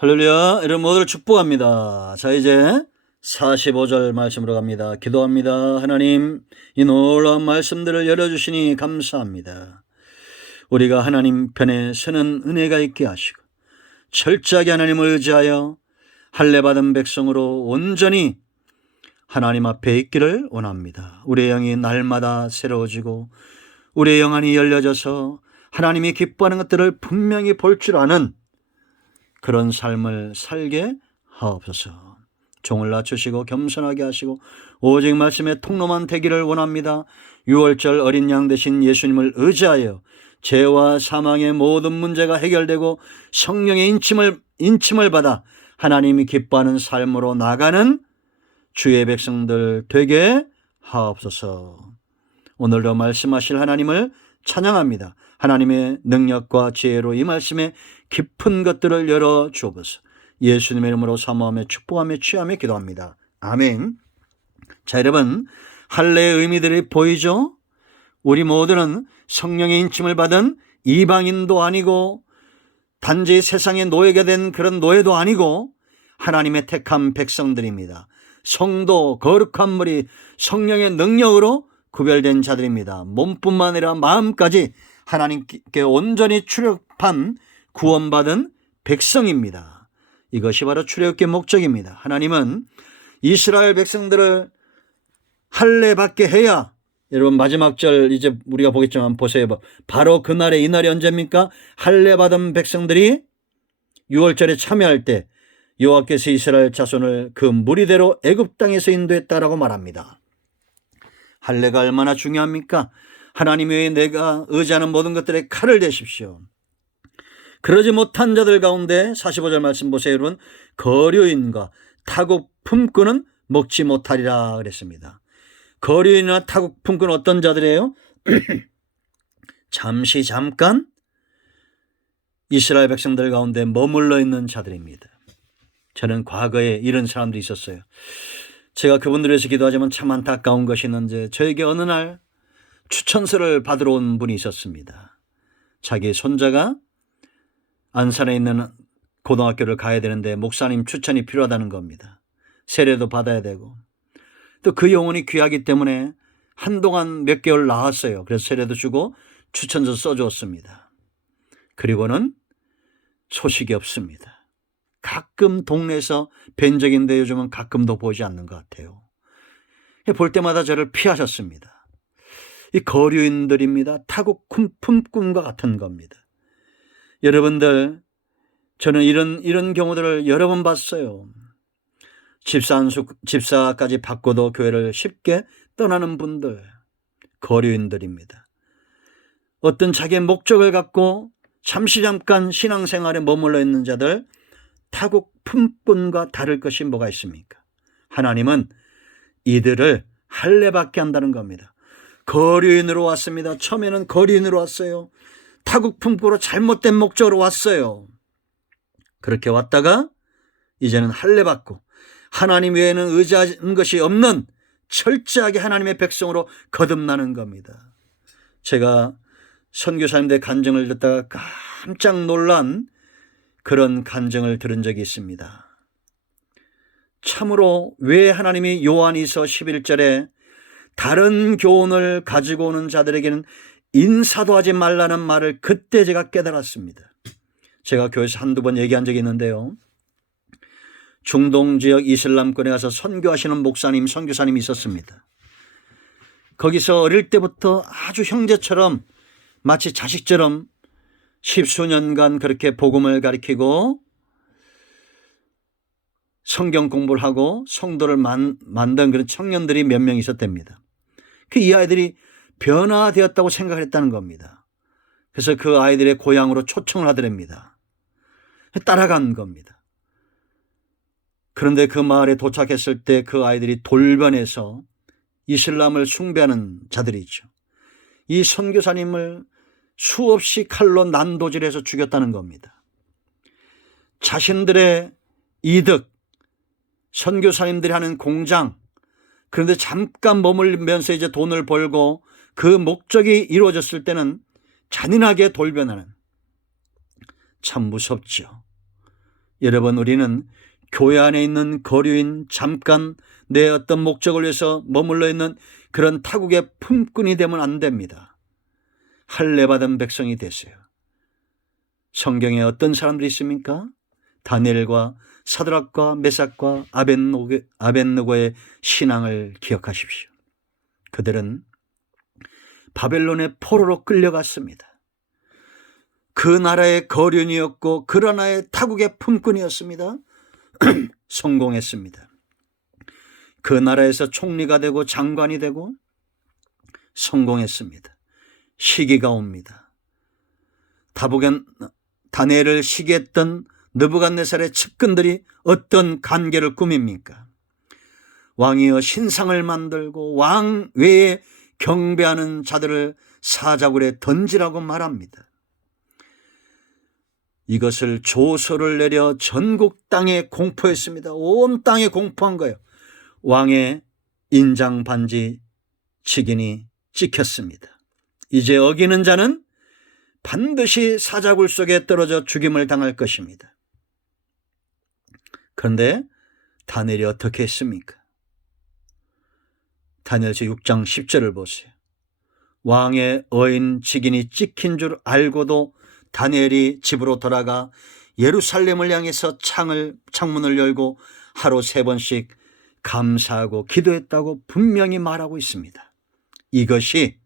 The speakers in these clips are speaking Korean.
할렐루야. 여러분 모두를 축복합니다. 자, 이제 45절 말씀으로 갑니다. 기도합니다. 하나님, 이 놀라운 말씀들을 열어주시니 감사합니다. 우리가 하나님 편에 서는 은혜가 있게 하시고 철저하게 하나님을 의지하여 할례받은 백성으로 온전히 하나님 앞에 있기를 원합니다. 우리의 영이 날마다 새로워지고 우리의 영안이 열려져서 하나님이 기뻐하는 것들을 분명히 볼 줄 아는 그런 삶을 살게 하옵소서. 종을 낮추시고 겸손하게 하시고 오직 말씀의 통로만 되기를 원합니다. 6월절 어린 양 되신 예수님을 의지하여 죄와 사망의 모든 문제가 해결되고 성령의 인침을 받아 하나님이 기뻐하는 삶으로 나가는 주의 백성들 되게 하옵소서. 오늘도 말씀하실 하나님을 찬양합니다. 하나님의 능력과 지혜로 이 말씀에 깊은 것들을 열어 주옵소서. 예수님의 이름으로 사모하며 축복하며 취하며 기도합니다. 아멘. 자, 여러분, 할례의 의미들이 보이죠? 우리 모두는 성령의 인침을 받은 이방인도 아니고 단지 세상의 노예가 된 그런 노예도 아니고 하나님의 택한 백성들입니다. 성도, 거룩한 무리, 성령의 능력으로 구별된 자들입니다. 몸뿐만 아니라 마음까지 하나님께 온전히 출애굽한 구원받은 백성입니다. 이것이 바로 출애굽의 목적입니다. 하나님은 이스라엘 백성들을 할례받게 해야, 여러분 마지막 절 이제 우리가 보겠지만 보세요. 바로 그날에, 이날이 언제입니까? 할례받은 백성들이 6월절에 참여할 때 여호와께서 이스라엘 자손을 그 무리대로 애굽 땅에서 인도했다라고 말합니다. 할례가 얼마나 중요합니까? 하나님 외에 내가 의지하는 모든 것들에 칼을 대십시오. 그러지 못한 자들 가운데 45절 말씀 보세요. 여러분, 거류인과 타국 품꾼은 먹지 못하리라 그랬습니다. 거류인이나 타국 품꾼은 어떤 자들이에요? 잠깐 이스라엘 백성들 가운데 머물러 있는 자들입니다. 저는 과거에 이런 사람들이 있었어요. 제가 그분들을 위해서 기도하지만 참 안타까운 것이 있는데, 저에게 어느 날 추천서를 받으러 온 분이 있었습니다. 자기 손자가 안산에 있는 고등학교를 가야 되는데 목사님 추천이 필요하다는 겁니다. 세례도 받아야 되고 또 그 영혼이 귀하기 때문에 한동안 몇 개월 나왔어요. 그래서 세례도 주고 추천서 써주었습니다. 그리고는 소식이 없습니다. 가끔 동네에서 뵌 적인데 요즘은 가끔도 보지 않는 것 같아요. 볼 때마다 저를 피하셨습니다. 이 거류인들입니다. 타국 품꾼과 같은 겁니다. 여러분들, 저는 이런 경우들을 여러 번 봤어요. 집사까지 받고도 교회를 쉽게 떠나는 분들, 거류인들입니다. 어떤 자기의 목적을 갖고 잠깐 신앙생활에 머물러 있는 자들, 타국 품꾼과 다를 것이 뭐가 있습니까? 하나님은 이들을 할례받게 한다는 겁니다. 거류인으로 왔습니다. 처음에는 거류인으로 왔어요. 타국 품꾼으로 잘못된 목적으로 왔어요. 그렇게 왔다가 이제는 할례받고 하나님 외에는 의지하는 것이 없는 철저하게 하나님의 백성으로 거듭나는 겁니다. 제가 선교사님들의 간증을 듣다가 깜짝 놀란 그런 간증을 들은 적이 있습니다. 참으로 왜 하나님이 요한이서 11절에 다른 교훈을 가지고 오는 자들에게는 인사도 하지 말라는 말을 그때 제가 깨달았습니다. 제가 교회에서 한두 번 얘기한 적이 있는데요. 중동 지역 이슬람권에 가서 선교하시는 목사님, 선교사님이 있었습니다. 거기서 어릴 때부터 아주 형제처럼 마치 자식처럼 10수년간 그렇게 복음을 가르치고 성경 공부를 하고 성도를 만든 그런 청년들이 몇 명 있었답니다. 이 아이들이 변화되었다고 생각을 했다는 겁니다. 그래서 그 아이들의 고향으로 초청을 하더랍니다. 따라간 겁니다. 그런데 그 마을에 도착했을 때 그 아이들이 돌변해서 이슬람을 숭배하는 자들이죠. 이 선교사님을 수없이 칼로 난도질해서 죽였다는 겁니다. 자신들의 이득, 선교사님들이 하는 공장, 그런데 잠깐 머물면서 이제 돈을 벌고 그 목적이 이루어졌을 때는 잔인하게 돌변하는, 참 무섭죠. 여러분, 우리는 교회 안에 있는 거류인, 잠깐 내 어떤 목적을 위해서 머물러 있는 그런 타국의 품꾼이 되면 안 됩니다. 할례받은 백성이 되세요. 성경에 어떤 사람들이 있습니까? 다니엘과 사드락과 메삭과 아벳느고의 신앙을 기억하십시오. 그들은 바벨론의 포로로 끌려갔습니다. 그 나라의 거류인이었고 그 나라의 타국의 품꾼이었습니다. 성공했습니다. 그 나라에서 총리가 되고 장관이 되고 성공했습니다. 시기가 옵니다. 다니엘을 시기했던 느부갓네살의 측근들이 어떤 간계를 꾸밉니까? 왕이여 신상을 만들고 왕 외에 경배하는 자들을 사자굴에 던지라고 말합니다. 이것을 조서를 내려 전국 땅에 공포했습니다. 온 땅에 공포한 거예요. 왕의 인장 반지 직인이 찍혔습니다. 이제 어기는 자는 반드시 사자굴 속에 떨어져 죽임을 당할 것입니다. 그런데 다니엘이 어떻게 했습니까? 다니엘서 6장 10절을 보세요. 왕의 어인 직인이 찍힌 줄 알고도 다니엘이 집으로 돌아가 예루살렘을 향해서 창문을 열고 하루 3번씩 감사하고 기도했다고 분명히 말하고 있습니다. 이것이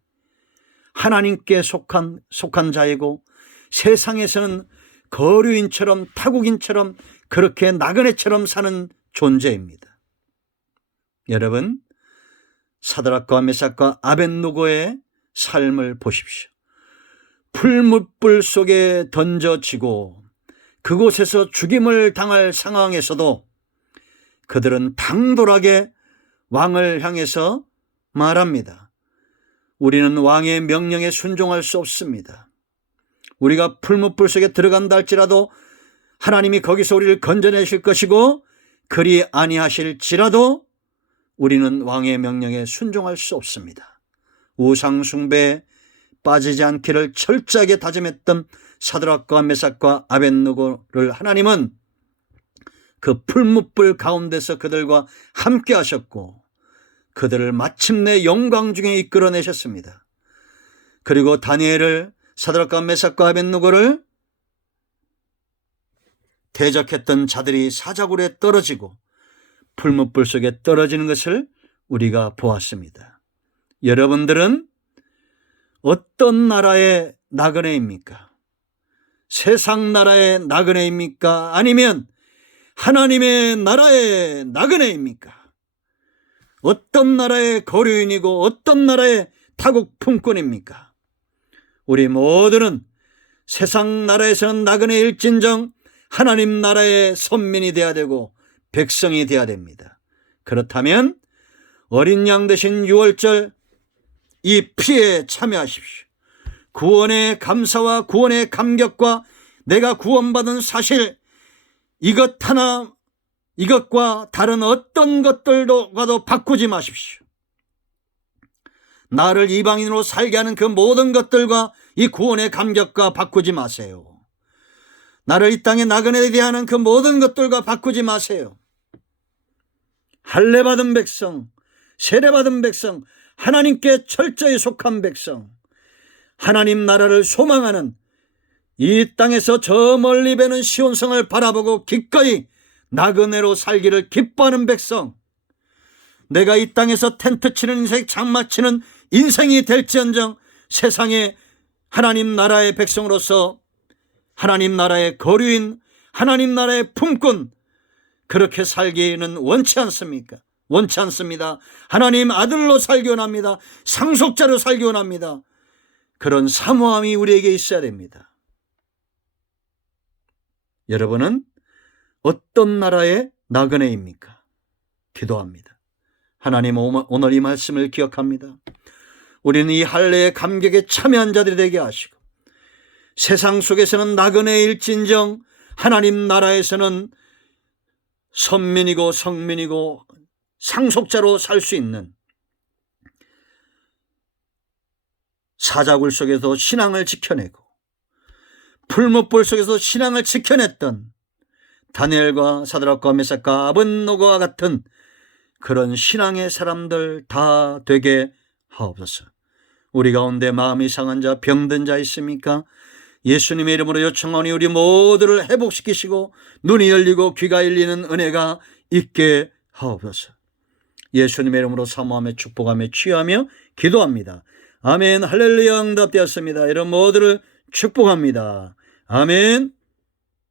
하나님께 속한 자이고 세상에서는 거류인처럼 타국인처럼 그렇게 나그네처럼 사는 존재입니다. 여러분, 사드락과 메삭과 아벳느고의 삶을 보십시오. 풀무불 속에 던져지고 그곳에서 죽임을 당할 상황에서도 그들은 당돌하게 왕을 향해서 말합니다. 우리는 왕의 명령에 순종할 수 없습니다. 우리가 풀무불 속에 들어간다 할지라도 하나님이 거기서 우리를 건져내실 것이고 그리 아니하실지라도 우리는 왕의 명령에 순종할 수 없습니다. 우상 숭배에 빠지지 않기를 철저하게 다짐했던 사드락과 메삭과 아벳느고를 하나님은 그 풀무불 가운데서 그들과 함께 하셨고 그들을 마침내 영광 중에 이끌어내셨습니다. 그리고 다니엘을, 사드락과 메삭과 아벳느고를 대적했던 자들이 사자굴에 떨어지고 풀무불 속에 떨어지는 것을 우리가 보았습니다. 여러분들은 어떤 나라의 나그네입니까? 세상 나라의 나그네입니까? 아니면 하나님의 나라의 나그네입니까? 어떤 나라의 거류인이고 어떤 나라의 타국 품꾼입니까? 우리 모두는 세상 나라에서는 나그네일진정 하나님 나라의 선민이 되어야 되고 백성이 되어야 됩니다. 그렇다면 어린 양 되신 6월절 이 피에 참여하십시오. 구원의 감사와 구원의 감격과 내가 구원받은 사실, 이것과 다른 어떤 것들과도 바꾸지 마십시오. 나를 이방인으로 살게 하는 그 모든 것들과 이 구원의 감격과 바꾸지 마세요. 나를 이 땅에 나그네되게 하는 그 모든 것들과 바꾸지 마세요. 할례받은 백성, 세례받은 백성, 하나님께 철저히 속한 백성, 하나님 나라를 소망하는 이 땅에서 저 멀리 배는 시온성을 바라보고 기꺼이 나그네로 살기를 기뻐하는 백성, 내가 이 땅에서 텐트 치는 인생, 장마 치는 인생이 될지언정 세상에 하나님 나라의 백성으로서 하나님 나라의 거류인, 하나님 나라의 품꾼, 그렇게 살기는 원치 않습니까? 원치 않습니다. 하나님 아들로 살기 원합니다. 상속자로 살기 원합니다. 그런 사모함이 우리에게 있어야 됩니다. 여러분은 어떤 나라의 나그네입니까? 기도합니다. 하나님, 오늘 이 말씀을 기억합니다. 우리는 이 할례의 감격에 참여한 자들이 되게 하시고 세상 속에서는 나그네일진정 하나님 나라에서는 선민이고 성민이고 상속자로 살 수 있는 사자굴 속에서 신앙을 지켜내고 풀무불 속에서 신앙을 지켜냈던 다니엘과 사드락과 메삭과 아벳노고와 같은 그런 신앙의 사람들 다 되게 하옵소서. 우리 가운데 마음이 상한 자, 병든 자 있습니까? 예수님의 이름으로 요청하니 우리 모두를 회복시키시고 눈이 열리고 귀가 열리는 은혜가 있게 하옵소서. 예수님의 이름으로 사모하며 축복하며 취하며 기도합니다. 아멘. 할렐루야. 응답되었습니다. 이런 모두를 축복합니다. 아멘.